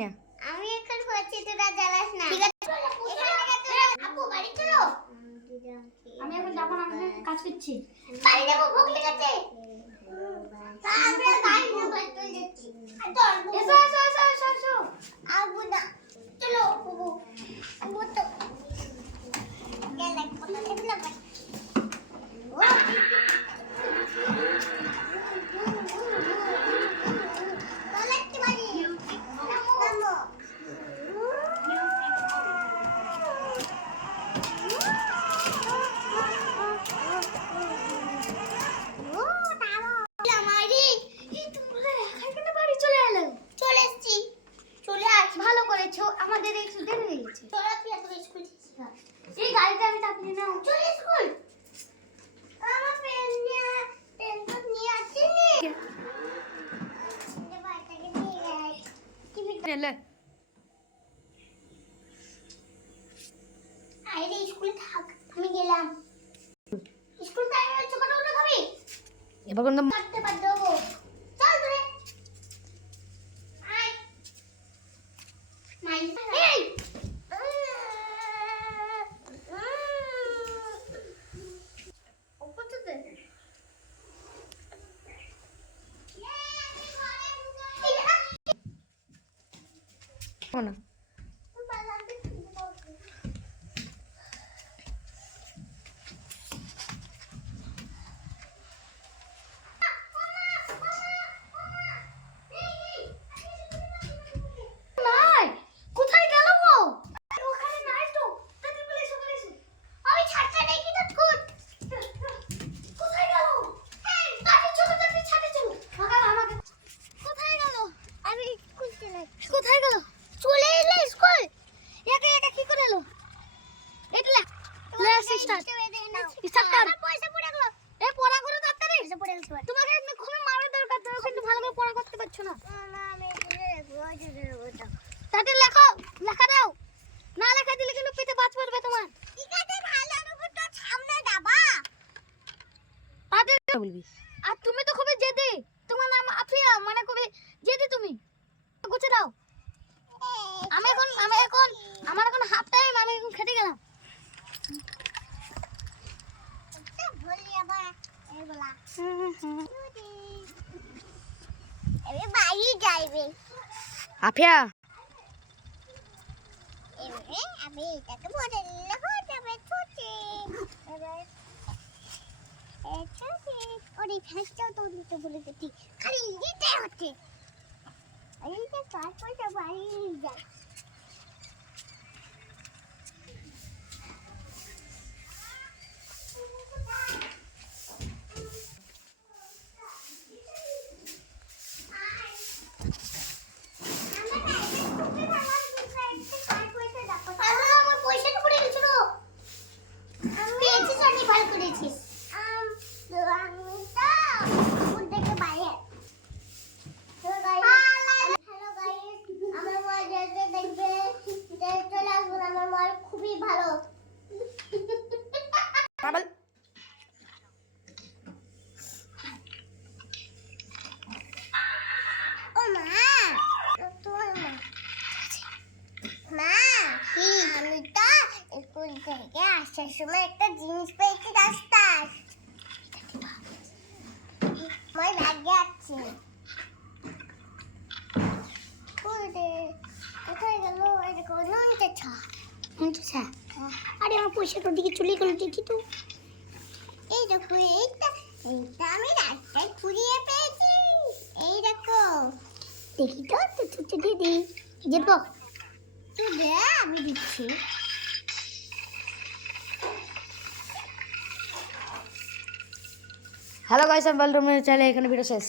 না আমি এখন হচ্ছে তোরা জ্বালাস না ঠিক আছে আপু বাড়ি চলো আমি এখন যাব না, আমি কাজ করছি। বাড়ি যাব ভোগ লেগেছে আমরা গাড়ি নিয়ে বাড়ি চলে যাচ্ছি এসো এসো এসো এসো এসো আবু না চলো বাবু আবু তো গেলে কথা দেখলা ভালো করেছো, আমাদের একটু দেরি হয়ে গেছে। তোরা কি এত স্কুল এই গাড়িতে আমি চাপলি না, চলে স্কুল আমার পেন তো নিয়ে আসছি নি বাচ্চাকে দিয়ে লে আরে স্কুলে থাক আমি গেলাম স্কুল টাইম হচ্ছে কত করে খাবি এবার কোন কাটতে পার দেবো চল তোরে আয় মাইন এই ওপরতে না কোথায় গেল ও? ওখানে নাই তো, তাদের বলে এসো বলে এসো। আমি ছাড়টা দেখি তো কুট কোথায় গেল? তাড়াতাড়ি চলো, তাড়াতাড়ি ছাদে চলো। আমাকে কোথায় গেল আমি স্কুল চলে কোথায় গেল? চলে এলে স্কুল একা একা কি করে এলো? এটা লে লে স্টার্ট স্টার্ট কর। পয়সা পড়ে গেল এ পড়া করো তাড়াতাড়ি। পয়সা পড়ে গেল তোমাকে একদম খুব মারার দরকার, তুমি কিন্তু ভালো করে পড়া করতে পারছো না। না আমি তাড়াতাড়ি লেখো, লেখা দাও। না লেখা দিলে কিন্তু পেটে বাজ পড়বে তোমার। ঠিক আছে ভালো আমি তো সামনে যাবা তাড়াতাড়ি বলবি আর তুমি তো খুবই জেদি, তোমার নাম আফিয়া, মানে খুবই জেদি তুমি। গুছিয়ে দাও। আমি এখন আমার এখন হাফ টাইম, আমি এখন খেতে গেলাম। বলি আবার এগুলা এবে বাড়ি যাইবে আফিয়া এবে আমি এটাকে বলে নিলে হয়ে যাবে ছুটি এবার ছুটি ওরে ফেসটাও তো দিতে বলে দিতি খালি দিতে হচ্ছে এইটা তারপর বাড়ি যায় আমার পয়সাটা পড়ে গেছিল পেয়েছিস অনেক ভালো করেছিস আমার মাল খুবই ভালো বাবল ও মা তোমার মা মা আমি তো স্কুল থেকে আসার সময় একটা জিনিস পেয়েছি রাস্তায় আমার ব্যাগে আছে কোথায় গেল নুনটা ছা আরে আমার পয়সাটা দিকে চলে গেল, দেখি তো। এই দেখো এইটা আমি রাস্তায় কুড়িয়ে পেয়েছি এই দেখো দেখি তো তো দিদি যেত তুই দে আমি দিচ্ছি হ্যালো গাইস, আমি বলরাম, চ্যানেলে এখানে ভিডিও শেষ।